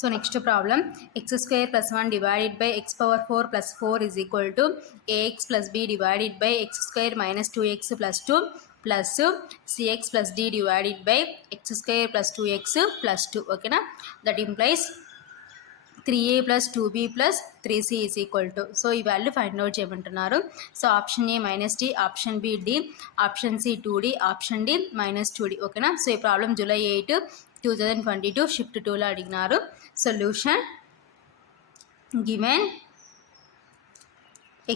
So next problem, x square plus 1 divided by x power 4 plus 4 is equal to ax plus b divided by x square minus 2x plus 2 plus cx plus d divided by x square plus 2x plus 2. Okay na? That implies 3a plus 2b plus 3c is equal to. So ఈ value find out చేయమంటున్నారు. So option A minus d, option B d, option C 2d, option D minus 2d. ఓకేనా? So ఈ problem July 8, 2022 shift 2లో అడిగినారు. Solution given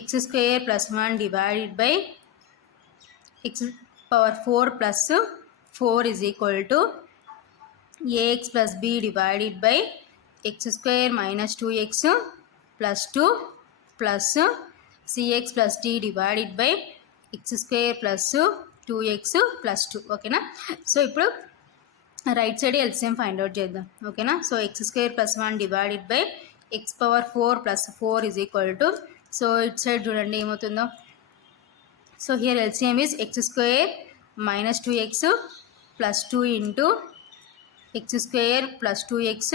x square plus 1 divided by x power 4 plus 4 is equal to ax plus b divided by x square minus 2x plus 2 plus cx plus d divided by x square plus 2x plus 2. ఓకేనా? So ఇప్పుడు right side LCM find out చేద్దాం. ఓకేనా? So x square plus 1 divided by x power 4 plus 4 is equal to, so it side చూడండి ఏమవుతుందో. So here LCM is x square minus 2x plus 2 into x square plus 2x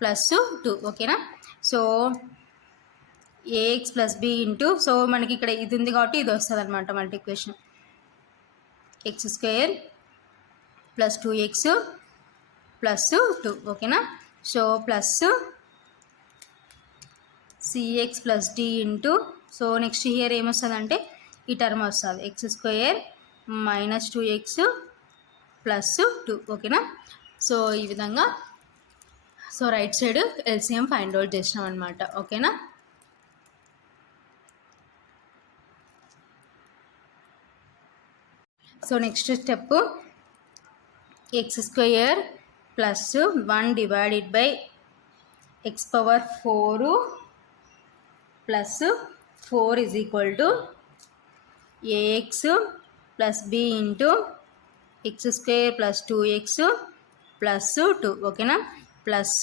plus 2. ఓకేనా? So ax plus b into, so మనకి ఇక్కడ ఇది ఉంది కాబట్టి ఇది వస్తుంది అనమాట multiplication. X square plus 2x plus 2. ఓకేనా? So plus CX plus d into, so next here ఏమొస్తుందంటే ఈ టర్మ్ వస్తుంది X square minus 2x plus 2. ఓకేనా? సో ఈ విధంగా so right side LCM find out చేసినాం అనమాట. ఓకేనా? So next step, x square plus 1 divided by x power 4 plus 4 is equal to AX plus b into x square plus 2x plus 2. ఓకేనా? Plus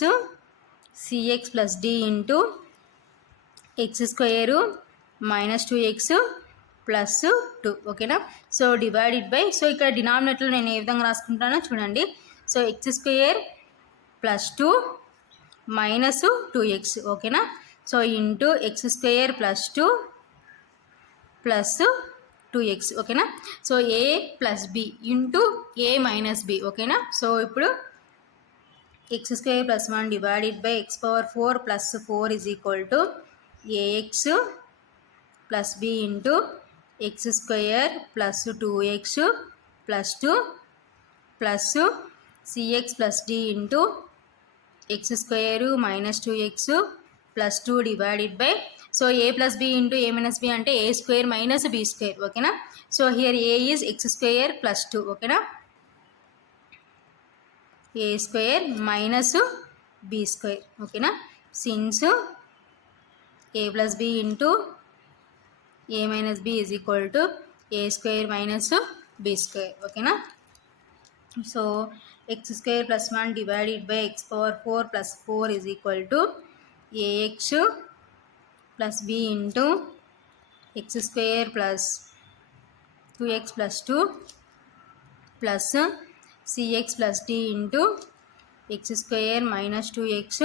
CX plus d into x square minus 2x plus 2. ఓకేనా? So divided by, so ఇక్కడ డినామినేటర్లో నేను ఏ విధంగా రాసుకుంటానో చూడండి. So x square plus 2 minus 2x. ఓకేనా? So into x square plus 2 plus 2x. ఓకేనా? So a plus b into a minus b. ఓకేనా? So ఇప్పుడు x square plus 1 divided by x power 4 plus 4 is equal to AX plus b into x square plus 2x plus 2 plus CX plus d into x square minus 2x plus 2 divided by, so a plus b into a minus b అంటే a square minus b square. ఓకేనా? So here a is x square plus 2. ఓకేనా? A square minus b square. ఓకేనా? Since a plus b into a minus b is equal to a square minus b square. ఓకేనా? So x square plus 1 divided by x power 4 plus 4 is equal to AX plus b into x square plus 2x plus 2 plus CX plus d into x square minus 2x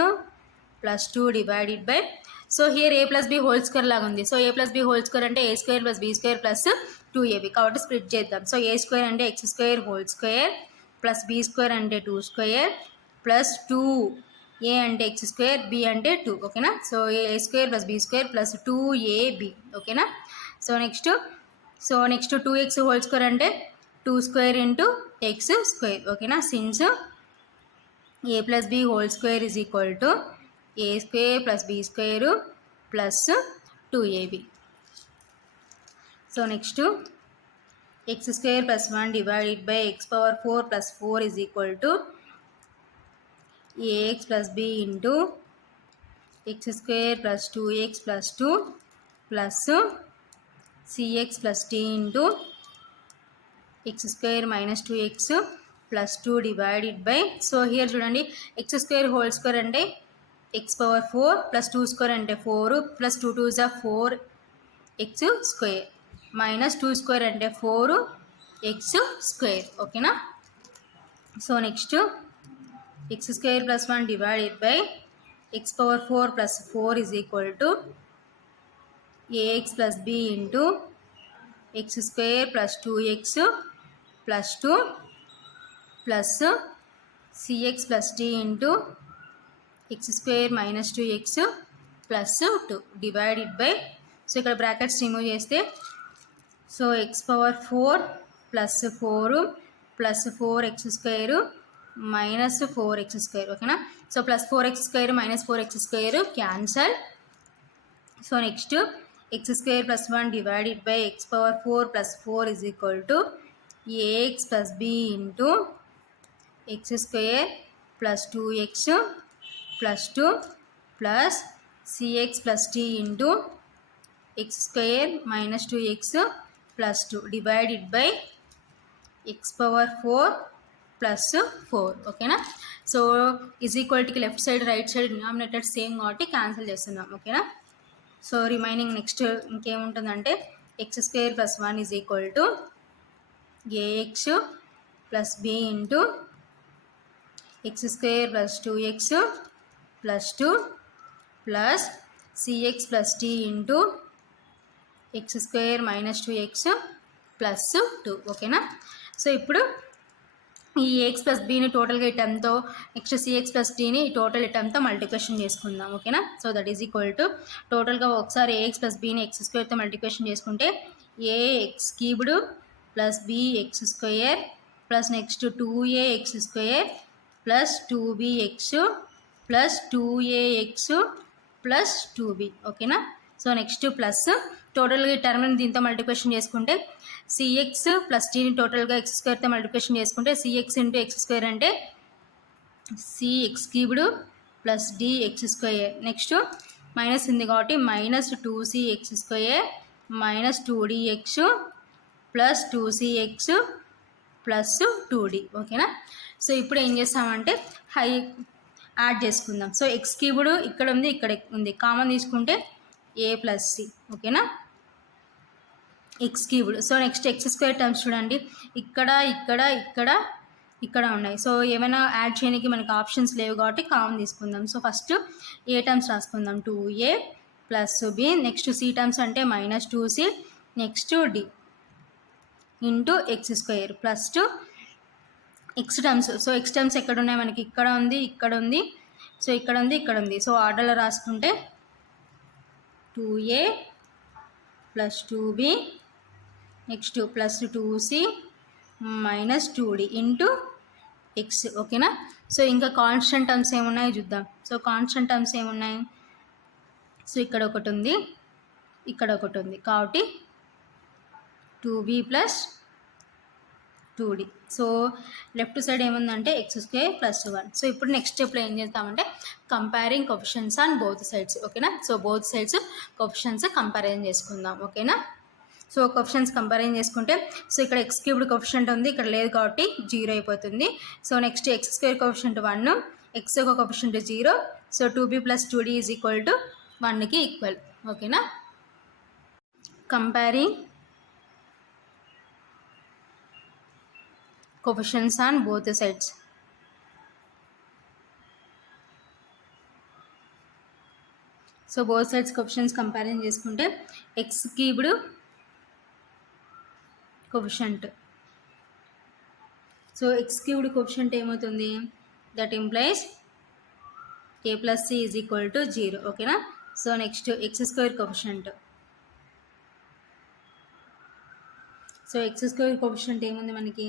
plus 2 divided by, so here a plus b whole square లాగా ఉంది. So a plus b whole square అంటే a square plus b square plus 2ab కాబట్టి split చేద్దాం. So a square అంటే x square whole square plus b square అంటే 2 square plus 2 ఏ అంటే x square B అంటే 2. ఓకేనా? So a square plus b square plus 2ab. ఓకేనా? So next 2x whole square అంటే 2 square into x square. ఓకేనా? Since a plus b whole square is equal to a square plus b square plus 2ab. So next x square plus 1 divided by x power 4 plus 4 is equal to AX plus b into x square plus 2x plus 2 plus CX plus d into x square minus 2x plus 2 divided by, so here చూడండి x square whole square అంటే x power 4 plus 2 square అంటే 4 plus 2 2 జా 4 X square minus 2 square అంటే 4 X square. ఓకేనా? So next x square plus 1 divided by x power 4 plus 4 is equal to ax plus b into x square plus 2x plus 2 plus cx plus d into x square minus 2x plus 2 divided by, so ఇక్కడ brackets remove చేస్తే so x power 4 plus 4 plus 4x square minus 4x square, ఓకేనా. So plus 4x square minus 4x square cancel. So next x square plus 1 divided by x power 4 plus 4 is equal to ax plus b into x square plus 2x plus 2 plus cx plus d into x square minus 2x plus 2 divided by x power 4 plus 4, ఓకేనా. So is ఈక్వల్టీకి left side right side denominator same కాబట్టి cancel చేస్తున్నాం, ఓకేనా. So remaining next ఇంకేముంటుందంటే x square plus 1 is equal to AX plus b into x square plus 2x plus 2 plus CX plus d into x square minus 2x plus 2, ఓకేనా. So ఇప్పుడు ఈ AX plus బీని టోటల్గా ఈ టర్మ్తో next cx plus డీని ఈ total ఈ టర్మ్తో మల్టిప్లికేషన్ చేసుకుందాం, ఓకేనా. So that is equal to టోటల్గా ఒకసారి ఏఎక్స్ ప్లస్ బీని ఎక్స్ స్క్వేర్తో మల్టిప్లికేషన్ చేసుకుంటే ax cubed plus b x square plus next 2ax square plus 2bx plus 2ax plus 2b, ఓకేనా. సో నెక్స్ట్ ప్లస్ టోటల్గా ఈ టర్మ్ని దీంతో మల్టిప్లికేషన్ చేసుకుంటే సిఎక్స్ ప్లస్ డీని టోటల్గా ఎక్స్ స్క్వేర్తో మల్టిప్లికేషన్ చేసుకుంటే సిఎక్స్ ఇంటూ ఎక్స్ స్క్వేర్ అంటే cx cubed plus d x square, next minus ఉంది కాబట్టి minus 2cx square minus 2dx plus 2cx plus 2d, ఓకేనా. సో ఇప్పుడు ఏం చేస్తామంటే యాడ్ చేసుకుందాం. సో ఎక్స్ క్యూబ్డ్ ఇక్కడ ఉంది ఇక్కడ ఉంది, కామన్ తీసుకుంటే ఏ ప్లస్ సి, ఓకేనా, X cubed. So next x square terms చూడండి, ఇక్కడ ఇక్కడ ఇక్కడ ఇక్కడ ఉన్నాయి. సో ఏమైనా యాడ్ చేయడానికి మనకి ఆప్షన్స్ లేవు కాబట్టి కామన్ తీసుకుందాం. సో ఫస్ట్ ఏ టర్మ్స్ రాసుకుందాం, 2a plus b, next c terms అంటే minus 2c, next d into x square plus two x terms. So x terms ఎక్కడ ఉన్నాయి మనకి, ఇక్కడ ఉంది ఇక్కడ ఉంది, సో ఇక్కడ ఉంది ఇక్కడ ఉంది. సో ఆర్డర్లో రాసుకుంటే 2a plus 2b next plus 2c minus 2d into x, ఓకేనా. సో ఇంకా కాన్స్టెంట్ టర్మ్స్ ఏమున్నాయో చూద్దాం. సో కాన్స్టెంట్ టర్మ్స్ ఏమున్నాయి, సో ఇక్కడ ఒకటి ఉంది ఇక్కడ ఒకటి ఉంది కాబట్టి 2b plus 2d. So left side ఏముందంటే ఎక్స్ స్క్వేర్ ప్లస్ 1. సో ఇప్పుడు నెక్స్ట్ స్టెప్లో ఏం చేస్తామంటే comparing coefficients on both sides, ఓకేనా. So both sides coefficients comparison చేసుకుందాం, ఓకేనా. సో కోఎఫిషియెంట్స్ కంపారిజన్ చేసుకుంటే సో ఇక్కడ ఎక్స్ క్యూబ్డ్ కోఎఫిషియెంట్ ఉంది ఇక్కడ లేదు కాబట్టి 0 అయిపోతుంది. So next x square coefficient 1, x ఒక coefficient 0. So 2b plus 2d is equal to 1కి ఈక్వల్, ఓకేనా. Comparing coefficients on both the sides. So both sides coefficients comparison చేసుకుంటే x cubed coefficient, so x cubed coefficient ఏమవుతుంది, that implies a plus c is equal to 0, ఓకేనా. So next x square coefficient, so x square coefficient ఏముంది మనకి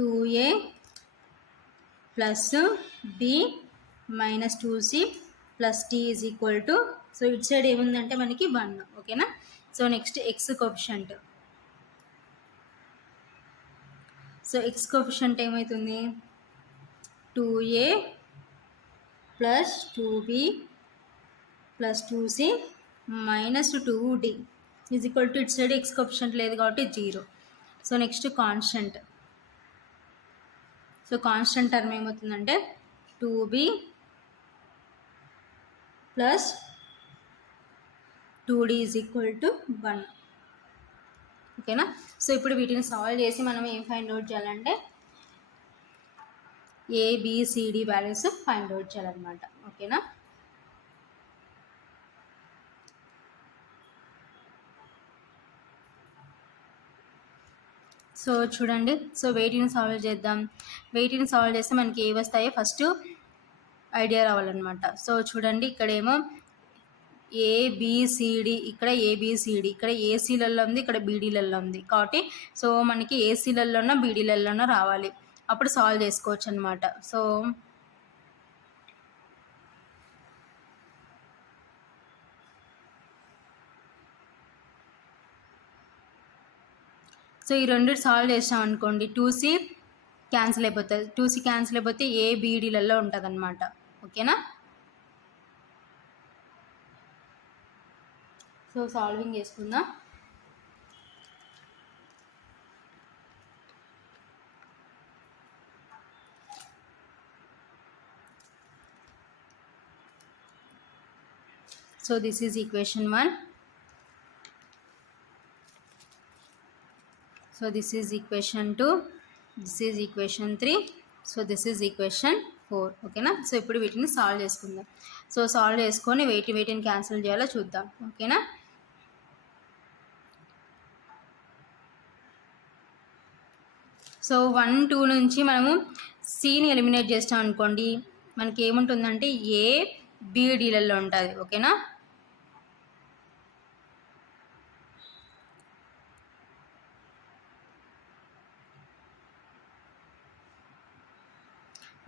2a plus b minus 2c plus d is equal to, so ఇటు side ఏముందంటే మనకి 1, ఓకేనా. So next X coefficient, so X coefficient ఏమవుతుంది 2a plus 2b plus 2c minus 2d is equal to, ఇటు side X coefficient లేదు కాబట్టి 0. So next constant, so constant term ఏమవుతుందంటే 2b plus 2d is equal to 1, ఓకేనా. So ఇప్పుడు వీటిని solve చేసి మనం ఏం ఫైండ్ అవుట్ చేయాలంటే ఏబిసిడి వాల్యూస్ ఫైండ్ అవుట్ చేయాలన్నమాట. ఓకేనా. సో చూడండి, సో వెయిట్ని సాల్వ్ చేద్దాం. వెయిట్ని సాల్వ్ చేస్తే మనకి ఏ వస్తాయో ఫస్ట్ ఐడియా రావాలన్నమాట. సో చూడండి, ఇక్కడేమో ఏబిసిడి, ఇక్కడ ఏబిసిడి, ఇక్కడ ఏసీలలో ఉంది, ఇక్కడ బీడీలలో ఉంది. కాబట్టి సో మనకి ఏసీలలోనో బీడీలలోనో రావాలి, అప్పుడు సాల్వ్ చేసుకోవచ్చు అనమాట. సో ఈ రెండు సాల్వ్ చేసాం అనుకోండి, 2C క్యాన్సిల్ అయిపోతుంది. 2C క్యాన్సిల్ అయిపోతే ఏబిడిలలో ఉంటుంది అనమాట. ఓకేనా. సో సాల్వింగ్ చేసుకుందాం. So this is equation 1. So this is equation 2, this is equation 3, so this is equation 4. ఓకేనా. సో ఇప్పుడు వీటిని సాల్వ్ చేసుకుందాం. సో సాల్వ్ చేసుకొని వెయిట్ని క్యాన్సిల్ చేయాలో చూద్దాం. ఓకేనా. సో 1, 2 నుంచి మనము సిని ఎలిమినేట్ చేస్తాం అనుకోండి, మనకి ఏముంటుందంటే ఏబిడిలలో ఉంటుంది. ఓకేనా.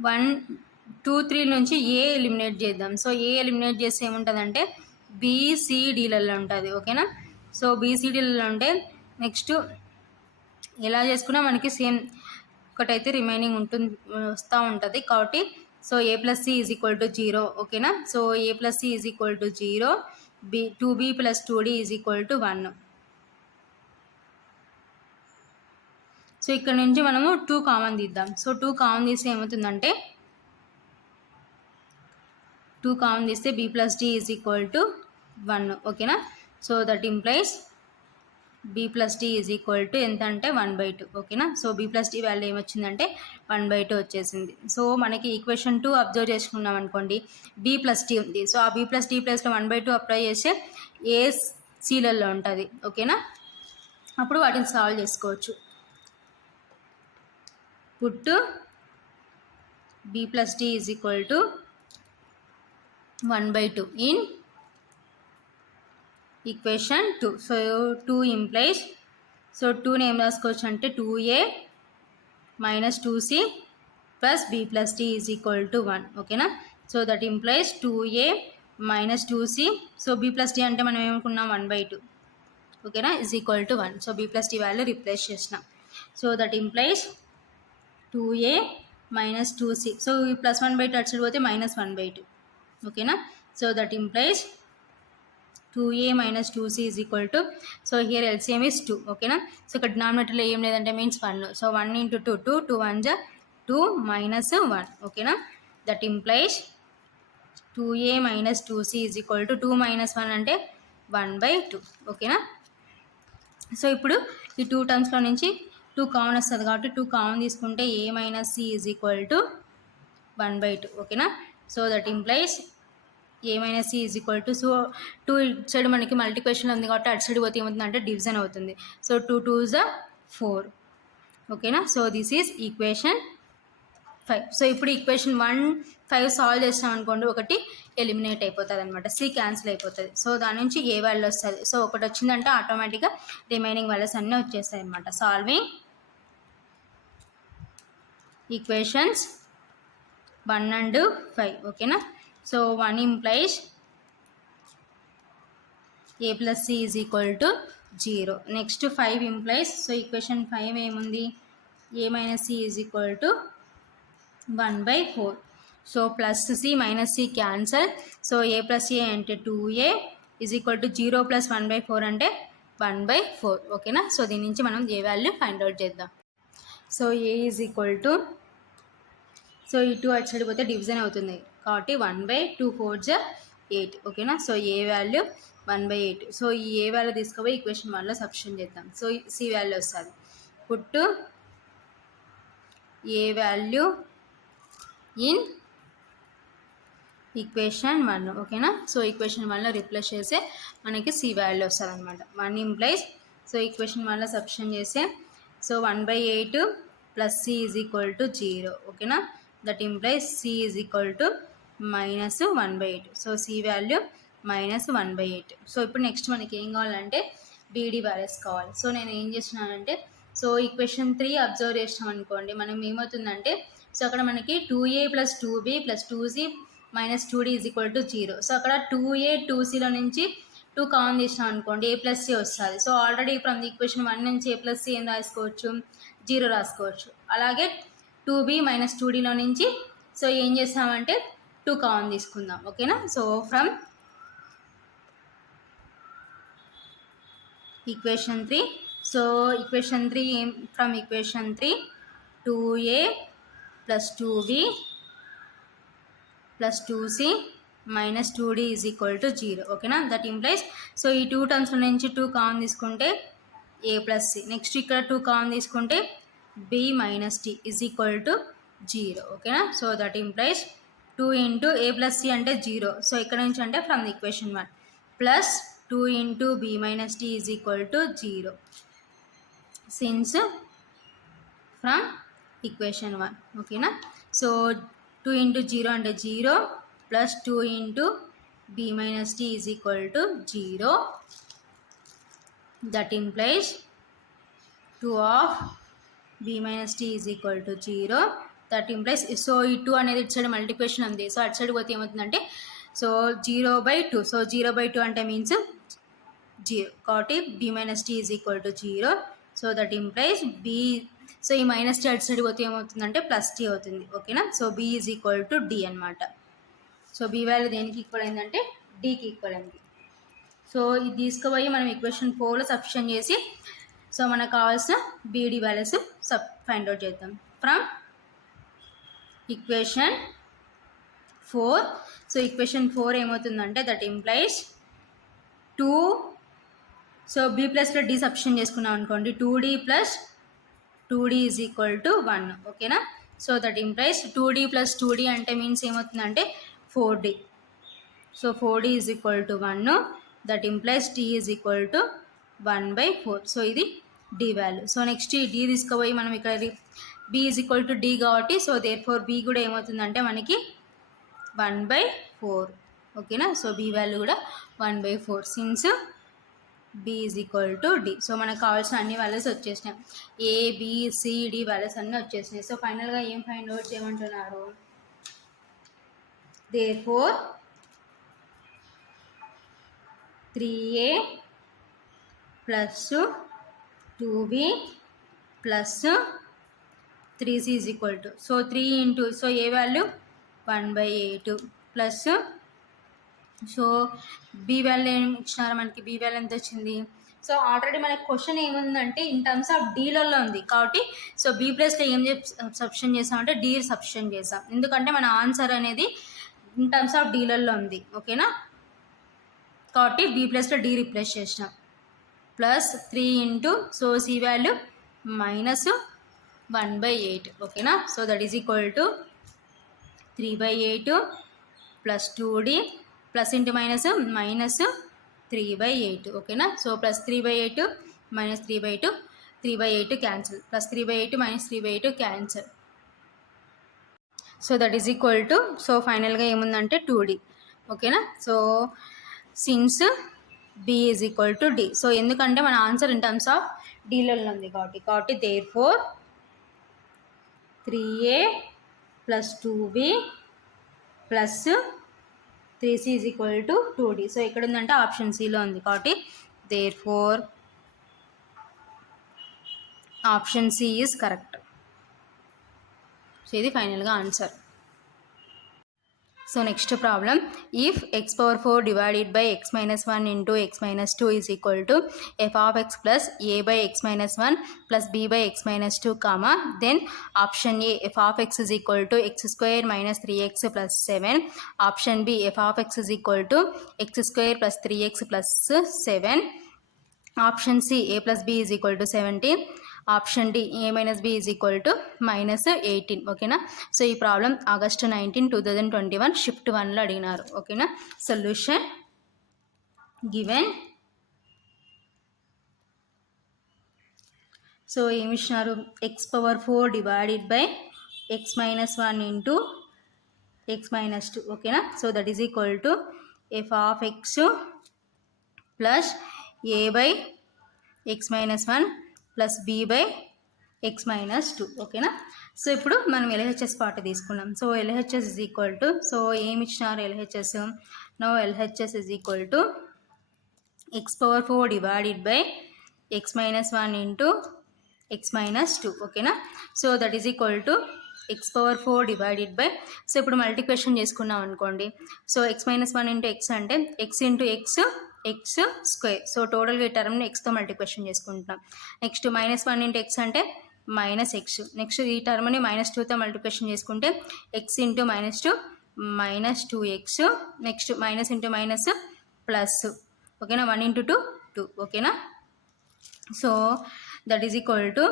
వన్ 2, 3 నుంచి ఏ ఎలిమినేట్ చేద్దాం. సో ఏ ఎలిమినేట్ చేస్తే ఏముంటుందంటే బీసీడీలలో ఉంటుంది. ఓకేనా. సో బీసీడీలలో ఉంటే నెక్స్ట్ ఎలా చేసుకున్నా మనకి సేమ్ ఒకటైతే రిమైనింగ్ వస్తూ ఉంటుంది. కాబట్టి so a plus c is equal to 0. ఓకేనా. So a plus c is equal to 0, 2b plus 2d is equal to 1. So ఇక్కడ నుంచి మనము 2 కామన్ తీద్దాం. సో 2 కామన్ తీస్తే ఏమవుతుందంటే 2 కామన్ తీస్తే b plus d is equal to 1. ఓకేనా. So that implies b plus d is equal to ఎంత అంటే 1/2. ఓకేనా. So b plus d value ఏమొచ్చిందంటే 1/2 వచ్చేసింది. సో మనకి ఈక్వేషన్ 2 అబ్జర్వ్ చేసుకున్నాం అనుకోండి, b ప్లస్ d ఉంది. సో ఆ b ప్లస్ d ప్లస్లో 1/2 అప్లై చేస్తే ఏ సీలలో ఉంటుంది. ఓకేనా. అప్పుడు వాటిని సాల్వ్ చేసుకోవచ్చు. Put b plus d is equal to 1/2 in equation 2. So 2 implies, so 2 name రాసుకోవచ్చు అంటే 2a minus 2c plus b plus d is equal to 1. ఓకేనా. So that implies 2a minus 2c. So b plus d అంటే మనం ఏమనుకున్నాం 1/2. ఓకేనా. is equal to 1. So b plus d value replace చేసినాం. So that implies 2a minus 2c. So plus 1/2 అటు side పోతే minus 1/2. ఓకేనా. So that implies 2a minus 2c is equal to, so here LCM is 2. ఓకేనా. So ఇక్కడ డినామినేటర్లో ఏం లేదంటే means 1. So 1 into 2, 2 1 జా 2 minus 1. ఓకేనా. That implies 2a minus 2c is equal to 2 minus 1 అంటే 1/2. ఓకేనా. సో ఇప్పుడు ఈ 2 టర్మ్స్లో నుంచి 2 కామన్ వస్తుంది కాబట్టి 2 కామన్ తీసుకుంటే a minus c is equal to 1/2. ఓకేనా. So that implies a minus c is equal to, so 2 ఇటు సైడ్ మనకి మల్టిప్లికేషన్ ఉంది కాబట్టి అటు సైడ్ పోతే ఏమవుతుందంటే డివిజన్ అవుతుంది. So 2 2s 4. ఓకేనా. So this is equation 5. So ఇప్పుడు ఈక్వేషన్ 1, 5 సాల్వ్ చేసాం అనుకోండి, ఒకటి ఎలిమినేట్ అయిపోతుంది అనమాట, సి క్యాన్సిల్ అయిపోతుంది. సో దాని నుంచి ఏ వాల్యూ వస్తుంది. సో ఒకటి వచ్చిందంటే ఆటోమేటిక్గా రిమైనింగ్ వాల్యూస్ అన్నీ వచ్చేస్తాయి అనమాట. Solving equations 1 and 5. ఓకేనా. So 1 implies a plus c is equal to 0. Next 5 implies, so equation 5 ఏముంది, a minus c is equal to 1/4. So plus c minus c cancel. So a plus a అంటే 2a is equal to 0 plus 1/4 అంటే 1/4. ఓకేనా. So దీని నుంచి మనం ఏ value find out చేద్దాం. So A is equal to, so ఈ 2 అటు side పోతే డివిజన్ అవుతుంది కాబట్టి 1/2 4 8. ఓకేనా. So a value 1/8. సో ఈ ఏ వాల్యూ తీసుకుపోయి ఈక్వేషన్ 1లో సబ్స్టిట్యూట్ చేద్దాం. సో సి వాల్యూ వస్తుంది. పుట్టు ఏ వాల్యూ ఇన్ ఈక్వేషన్ 1 ఓకేనా. సో ఈక్వేషన్ 1లో రిప్లేస్ చేస్తే మనకి సి వాల్యూ వస్తుంది అనమాట. 1 ఇంప్లైస్ సో ఈక్వేషన్ 1లో సబ్స్టిట్యూషన్ చేస్తే so 1/8 plus c is equal to 0 ఓకేనా. That implies c is equal to -1/8. So c value -1/8. So ఇప్పుడు నెక్స్ట్ మనకి ఏం కావాలంటే బీడీ వాల్యూస్ కావాలి. సో నేను ఏం చేస్తున్నానంటే సో ఈక్వేషన్ 3 అబ్జర్వ్ చేసినాం అనుకోండి, మనం ఏమవుతుందంటే సో అక్కడ మనకి 2a + 2b + 2c - 2d is equal to 0. So అక్కడ 2a 2cలో నుంచి 2 కామన్ తీసినాం అనుకోండి, a + c వస్తుంది. So already from the equation 1 నుంచి a + c ఏం రాసుకోవచ్చు, 0 రాసుకోవచ్చు. అలాగే 2b - 2dలో నుంచి సో ఏం చేస్తామంటే 2 కామన్ తీసుకుందాం ఓకేనా. So from equation 3 so equation 3 from equation 3 2a + 2b + 2c - 2d is equal to 0 ఓకేనా. దట్ ఇంప్లైస్ సో ఈ 2 టర్మ్స్ నుంచి 2 కామన్ తీసుకుంటే a + c, నెక్స్ట్ ఇక్కడ 2 కామన్ తీసుకుంటే b - t is equal to 0 ఓకేనా. So that implies 2 × a + c అంటే 0. So ఇక్కడ నుంచి అంటే from the equation 1 plus 2 × b - t is equal to 0 since from equation 1 ఓకేనా. సో 2 × 0 అంటే 0 plus 2 × b - t is equal to 0. That implies 2 of b - t is equal to 0. That implies so ఈ 2 అనేది ఇటు side multiplication ఉంది. So అటు side పోతే ఏమవుతుందంటే so 0/2. So 0/2 అంటే మీన్స్ 0 కాబట్టి b - t is equal to 0. So that implies b so ఈ -t అటు సైడ్ పోతే ఏమవుతుందంటే +t అవుతుంది ఓకేనా. So b is equal to d అనమాట. సో b వాల్యూ దేనికి ఈక్వల్ అయిందంటే dకి ఈక్వల్ అయింది. సో ఇది తీసుకుపోయి మనం ఈక్వేషన్ 4లో సబ్స్టిట్యూషన్ చేసి సో మనకు కావాల్సిన బీడీ వాల్యూస్ ఫైండ్ అవుట్ చేద్దాం ఫ్రమ్ ఈక్వేషన్ 4. సో ఈక్వేషన్ 4 ఏమవుతుందంటే that implies 2 so b + d substitution చేసుకున్నాం అనుకోండి 2d + 2d is equal to 1 ఓకేనా. So that implies 2d + 2d అంటే మీన్స్ ఏమవుతుందంటే 4d. So 4d is equal to 1. That implies t is equal to 1/4. So ఇది d value. So next ఈ d తీసుకుపోయి మనం ఇక్కడ b is equal to d కాబట్టి so there four b కూడా ఏమవుతుందంటే మనకి 1/4 ఓకేనా. సో b వాల్యూ కూడా 1/4 since b is equal to d. So మనకు కావాల్సిన అన్ని వాల్యూస్ వచ్చేసినాయి, a b c d values అన్నీ వచ్చేసినాయి. సో ఫైనల్గా ఏం ఫైండ్ అవుట్ చేయమంటున్నారు, therefore 3a + 2b + 3c is equal to so 3 × so a value 1/8 plus so b value ఏమి ఇచ్చినారు మనకి, బి వాల్యూ ఎంత వచ్చింది. సో ఆల్రెడీ మనకి క్వశ్చన్ ఏముందంటే ఇన్ టర్మ్స్ ఆఫ్ డీలలో ఉంది కాబట్టి సో బి ప్లస్లో ఏం సబ్స్టిట్యూషన్ చేసామంటే డి సబ్స్టిట్యూషన్ చేసాం, ఎందుకంటే మన ఆన్సర్ అనేది ఇన్ టర్మ్స్ ఆఫ్ డీలలో ఉంది ఓకేనా. కాబట్టి బి ప్లస్లో డి రిప్లేస్ చేసినాం ప్లస్ 3 × సో సి వాల్యూ -1/8 ఓకేనా. So that is equal to 3/8 plus 2d plus into minus -3/8 ఓకేనా. So plus 3/8 -3/8 3/8 cancel, plus 3/8 -3/8 cancel. So that is equal to so ఫైనల్గా ఏముందంటే 2d ఓకేనా. So since b is equal to d. So ఎందుకంటే మన answer in terms of డీలలో ఉంది కాబట్టి therefore 3a + 2b + 3c is equal to 2d. So ఎక్కడ ఉందంటే ఆప్షన్ సిలో ఉంది కాబట్టి therefore option C is correct. So ఇది ఫైనల్గా answer. So next problem, if x⁴ divided by x - 1 into x - 2 is equal to f of x plus a by x - 1 plus b by x - 2 comma, then option A f of x is equal to x square minus 3x plus 7, option B f of x is equal to x square plus 3x plus 7, option C a plus b is equal to 17, option D a minus b is equal to -18. ఓకేనా. So ఈ problem August 19, 2021 shift 1లో అడిగినారు. ఓకేనా. Solution given. So ఏమి ఇచ్చినారు, x⁴ divided by x-1 into x-2. ఓకేనా. So that is equal to f of x plus a by x-1 plus b by x-2. ఓకేనా. So ఇప్పుడు మనం LHS పార్ట్ తీసుకున్నాం. So LHS is equal to, so ఏమి ఇచ్చినారు LHS, no LHS is equal to x⁴ divided by x-1 into x-2. ఓకేనా. So that is equal to x⁴ divided by, so ఇప్పుడు multiplication చేసుకున్నాం అనుకోండి. So x-1 into x అంటే x into x square. So టోటల్గా ఈ టర్మ్ని ఎక్స్తో multiplication చేసుకుంటున్నాం. Next -1 into x అంటే -x. Next ఈ టర్మ్ని -2తో మల్టిప్లికేషన్ చేసుకుంటే x into -2 -2x. Next minus into minus plus. ఓకేనా. 1 ఇంటూ 2 2. ఓకేనా. So that is equal to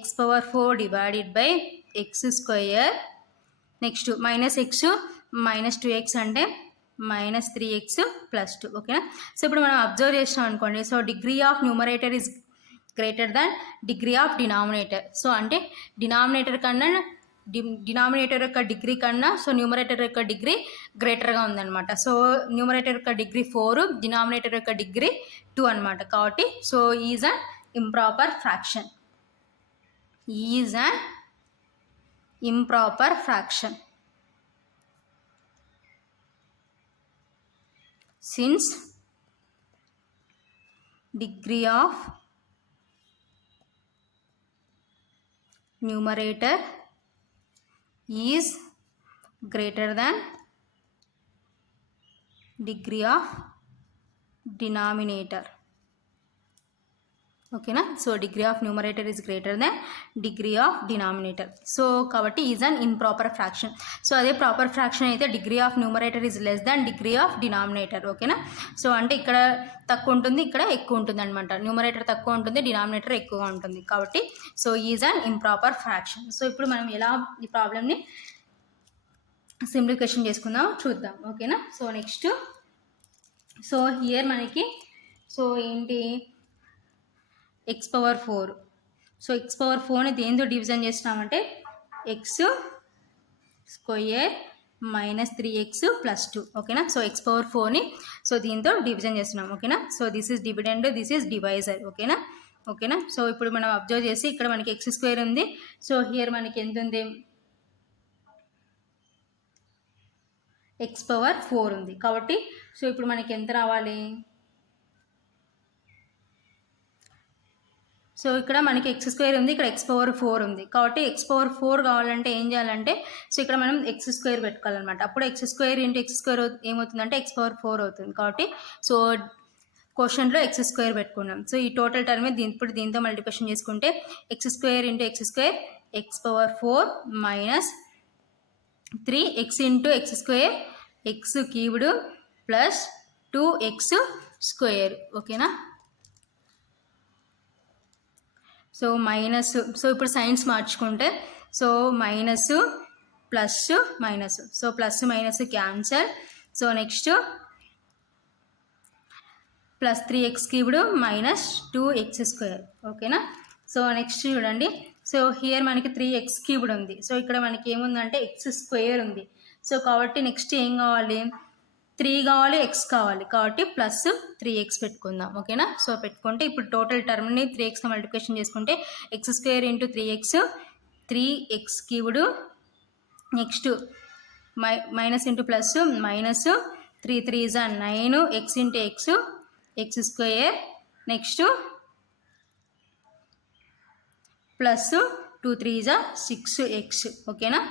x⁴ divided by x square. Next -x -2x అంటే -3x ప్లస్ 2. ఓకేనా. So ఇప్పుడు మనం అబ్జర్వ్ చేసాం అనుకోండి. So degree of numerator is greater than degree of denominator. So అంటే denominator కన్నా డినామినేటర్ యొక్క డిగ్రీ కన్నా సో న్యూమరేటర్ యొక్క డిగ్రీ గ్రేటర్గా ఉందన్నమాట. సో న్యూమరేటర్ యొక్క డిగ్రీ 4, డినామినేటర్ యొక్క డిగ్రీ 2 అనమాట. కాబట్టి so is an improper fraction. Is an improper fraction since degree of numerator is greater than degree of denominator. ఓకేనా. So degree of numerator is greater than degree of denominator. So కాబట్టి is an improper fraction. So అదే proper fraction అయితే degree of numerator is less than degree of denominator. ఓకేనా. So అంటే ఇక్కడ తక్కువ ఉంటుంది, ఇక్కడ ఎక్కువ ఉంటుంది అనమాట. న్యూమరేటర్ తక్కువ ఉంటుంది, డినామినేటర్ ఎక్కువగా ఉంటుంది. కాబట్టి so is an improper fraction. So ఇప్పుడు మనం ఎలా ఈ ప్రాబ్లమ్ని సింప్లిఫికేషన్ చేసుకుందాం చూద్దాం. ఓకేనా. సో నెక్స్ట్ సో హియర్ మనకి సో ఏంటి x⁴. సో x⁴ని దేంతో డివిజన్ చేస్తున్నామంటే x² -3x + 2. ఓకేనా. సో x⁴ని సో దీంతో డివిజన్ చేస్తున్నాం. ఓకేనా. So this is dividend, this is divisor. ఓకేనా. ఓకేనా. సో ఇప్పుడు మనం అబ్జర్వ్ చేసి ఇక్కడ మనకి x² ఉంది. సో హియర్ మనకి ఎంత ఉంది, x⁴ ఉంది. కాబట్టి సో ఇప్పుడు మనకి ఎంత రావాలి, సో ఇక్కడ మనకి x² ఉంది, ఇక్కడ x⁴ ఉంది. కాబట్టి x⁴ కావాలంటే ఏం చేయాలంటే సో ఇక్కడ మనం x² పెట్టుకోవాలన్నమాట. అప్పుడు x² × x² ఏమవుతుందంటే x⁴ అవుతుంది. కాబట్టి సో క్వశ్చన్లో x² పెట్టుకున్నాం. సో ఈ టోటల్ టర్మ్ ఇప్పుడు దీంతో మల్టిప్లికేషన్ చేసుకుంటే x² × x² x⁴ minus 3x × x² x³ plus 2x². ఓకేనా. సో మైనస్, సో ఇప్పుడు సైన్స్ మార్చుకుంటే so minus plus minus, so plus minus cancel. So next plus 3x³ minus 2x². ఓకేనా. So next చూడండి. So here మనకి 3x³ ఉంది. So ఇక్కడ మనకి ఏముందంటే x² ఉంది. సో కాబట్టి నెక్స్ట్ ఏం కావాలి, 3 కావాలి, x కావాలి. కాబట్టి ప్లస్ 3x పెట్టుకుందాం. ఓకేనా. సో పెట్టుకుంటే ఇప్పుడు టోటల్ టర్మ్ని 3xతో మల్టిప్లికేషన్ చేసుకుంటే x² × 3x 3x³. Next minus into plus minus 3 3 = 9 x × x x². Next plus 2 3 = 6x. ఓకేనా.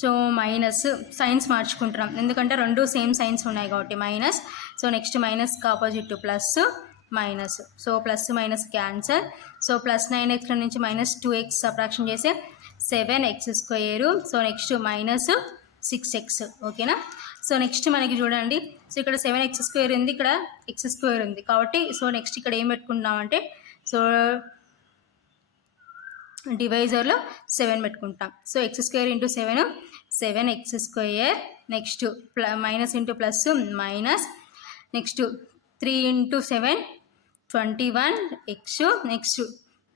సో మైనస్ సైన్స్ మార్చుకుంటున్నాం ఎందుకంటే రెండు సేమ్ సైన్స్ ఉన్నాయి కాబట్టి మైనస్. సో నెక్స్ట్ మైనస్కి opposite plus minus. So plus minus cancel. So plus 9x నుంచి minus 2x subtraction చేస్తే 7x². So next minus 6x. ఓకేనా. So next మనకి చూడండి, సో ఇక్కడ 7x² ఉంది, ఇక్కడ x² ఉంది కాబట్టి సో నెక్స్ట్ ఇక్కడ ఏం పెట్టుకుంటామంటే సో డివైజర్లో 7 పెట్టుకుంటాం. So x² into 7 7x², next minus into plus minus, next 3 into 7 21x, next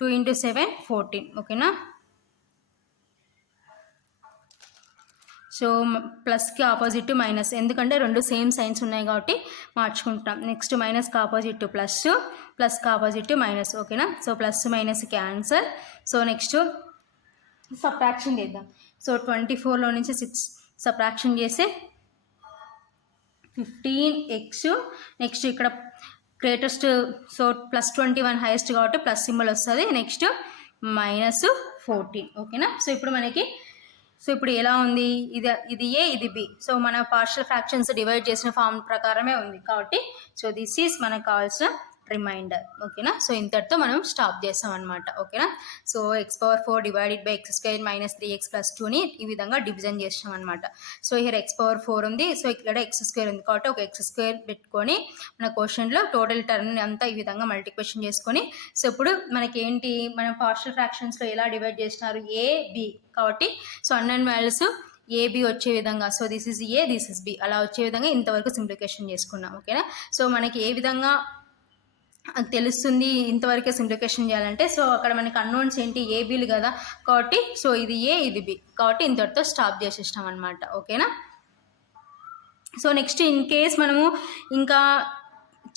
2 into 7 14. ఓకేనా. సో ప్లస్కి ఆపోజిట్ మైనస్, ఎందుకంటే రెండు సేమ్ సైన్స్ ఉన్నాయి కాబట్టి మార్చుకుంటాం. నెక్స్ట్ మైనస్కి ఆపోజిట్ ప్లస్, ప్లస్కి ఆపోజిట్ మైనస్. ఓకేనా. So plus minus cancer. So next subtraction చేద్దాం. సో 24లో నుంచి 6 సబ్ట్రాక్షన్ చేస్తే 15x, నెక్స్ట్ ఇక్కడ గ్రేటెస్ట్ సో +21 హైయెస్ట్ కాబట్టి ప్లస్ సింబల్ వస్తుంది, నెక్స్ట్ -14. ఓకేనా. సో ఇప్పుడు మనకి సో ఇప్పుడు ఎలా ఉంది, ఇది ఏ ఇది బి. సో మన పార్షియల్ ఫ్రాక్షన్స్ డివైడ్ చేసిన ఫార్మ్ ప్రకారమే ఉంది కాబట్టి సో దిస్ ఈజ్ మనకు కావాల్సిన రిమైండర్. ఓకేనా. సో ఇంతటితో మనం స్టాప్ చేస్తాం అనమాట. ఓకేనా. So x⁴ divided by x² - 3x + 2ని ఈ విధంగా డివిజన్ చేస్తాం అనమాట. సో ఇక్కడ x⁴ ఉంది, సో ఇక్కడ x² ఉంది కాబట్టి ఒక x² పెట్టుకొని మన క్వశ్చన్లో టోటల్ టర్మ్ అంతా ఈ విధంగా మల్టిప్లికేషన్ చేసుకొని సో ఇప్పుడు మనకి ఏంటి, మన పార్షియల్ ఫ్రాక్షన్స్లో ఎలా డివైడ్ చేసినారు, ఏ బి కాబట్టి సో అన్నోన్ వాల్యూస్ ఏబి వచ్చే విధంగా so this is a this is b అలా వచ్చే విధంగా ఇంతవరకు సింప్లిఫికేషన్ చేసుకున్నాం. ఓకేనా. సో మనకి ఏ విధంగా తెలుస్తుంది ఇంతవరకే సింప్లిఫికేషన్ చేయాలంటే, సో అక్కడ మనకి అన్నోన్స్ ఏంటి, ఏబీలు కదా కాబట్టి సో ఇది ఏ ఇది బి కాబట్టి ఇంతటితో స్టాప్ చేసేసినాం అనమాట. ఓకేనా. సో నెక్స్ట్ ఇన్ కేస్ మనము ఇంకా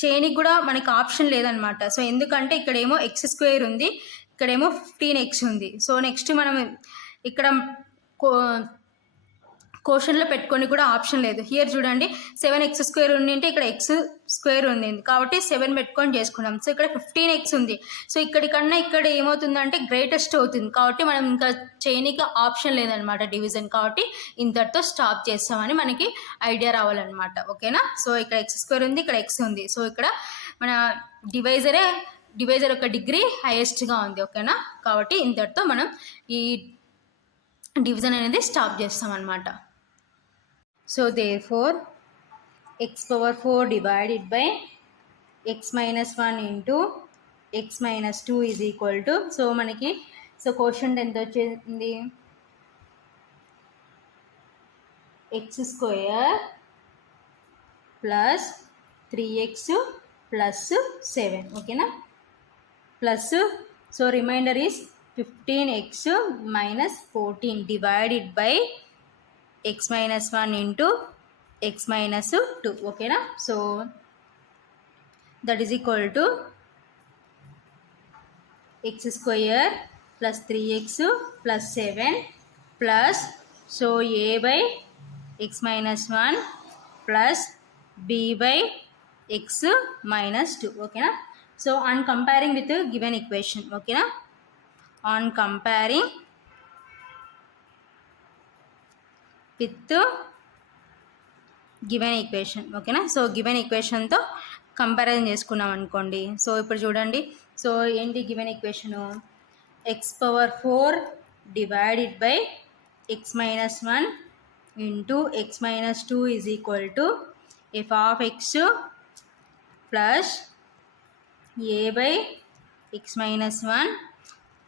చేయనికి కూడా మనకి ఆప్షన్ లేదనమాట. సో ఎందుకంటే ఇక్కడేమో x² ఉంది, ఇక్కడేమో 15x ఉంది. సో నెక్స్ట్ మనం ఇక్కడ క్వశ్చన్లో పెట్టుకొని కూడా ఆప్షన్ లేదు. హియర్ చూడండి 7x² ఉండింటే ఇక్కడ x² ఉంది కాబట్టి 7 పెట్టుకొని చేసుకున్నాం. సో ఇక్కడ 15x ఉంది, సో ఇక్కడికన్నా ఇక్కడ ఏమవుతుందంటే గ్రేటెస్ట్ అవుతుంది కాబట్టి మనం ఇంకా చేయనికి ఆప్షన్ లేదనమాట డివిజన్ కాబట్టి ఇంతటితో స్టాప్ చేస్తామని మనకి ఐడియా రావాలన్నమాట. ఓకేనా. సో ఇక్కడ x² ఉంది, ఇక్కడ x ఉంది, సో ఇక్కడ మన డివైజర్ యొక్క డిగ్రీ హైయెస్ట్గా ఉంది. ఓకేనా. కాబట్టి ఇంతటితో మనం ఈ డివిజన్ అనేది స్టాప్ చేస్తాం అనమాట. So therefore x⁴ divided by x - 1 into x - 2 is equal to so మనకి సో క్వశ్చన్ ఎంత వచ్చింది, x² + 3x + 7. ఓకేనా. Plus so remainder is 15x - 14 divided by x - 1 into x - 2. ఓకేనా. So that is equal to x² + 3x + 7 plus so a by x - 1 plus b by x - 2. ఓకేనా. So on comparing with given equation. ఓకేనా. On comparing with given equation. ఓకేనా. So given ఈక్వేషన్తో comparison చేసుకున్నాం అనుకోండి. So ఇప్పుడు చూడండి, so ఏంటి given equation, x⁴ divided by x - 1 into x - 2 is equal to f(x) plus a by x - 1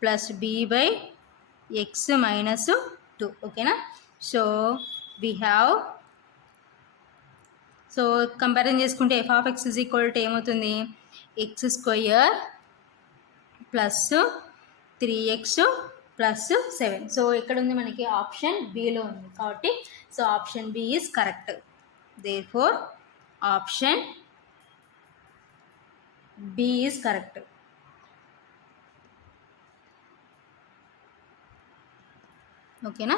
plus b by x - 2. ఓకేనా. So we have so comparison చేసుకుంటే f(x) is equal to ఏమవుతుంది, x² plus 3x plus 7. So ఎక్కడ ఉంది మనకి, option బిలో ఉంది కాబట్టి so option B is correct. therefore option B is correct. ఓకేనా.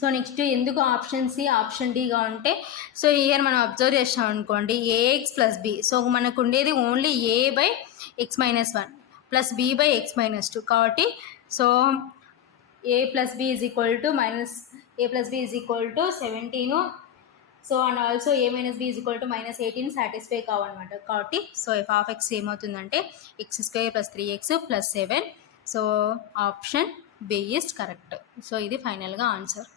సో నెక్స్ట్ ఎందుకు ఆప్షన్ సి ఆప్షన్ డిగా ఉంటే, సో ఇయర్ మనం అబ్జర్వ్ చేసాం అనుకోండి ax + b. సో మనకు ఉండేది only a by x - 1 plus b by x - 2 కాబట్టి so a + b is equal to -17. So and also a - b is equal to -18 satisfy కావాలన్నమాట. కాబట్టి సో f(x) ఏమవుతుందంటే x² + 3x + 7. So option B is correct. So ఇది ఫైనల్గా answer.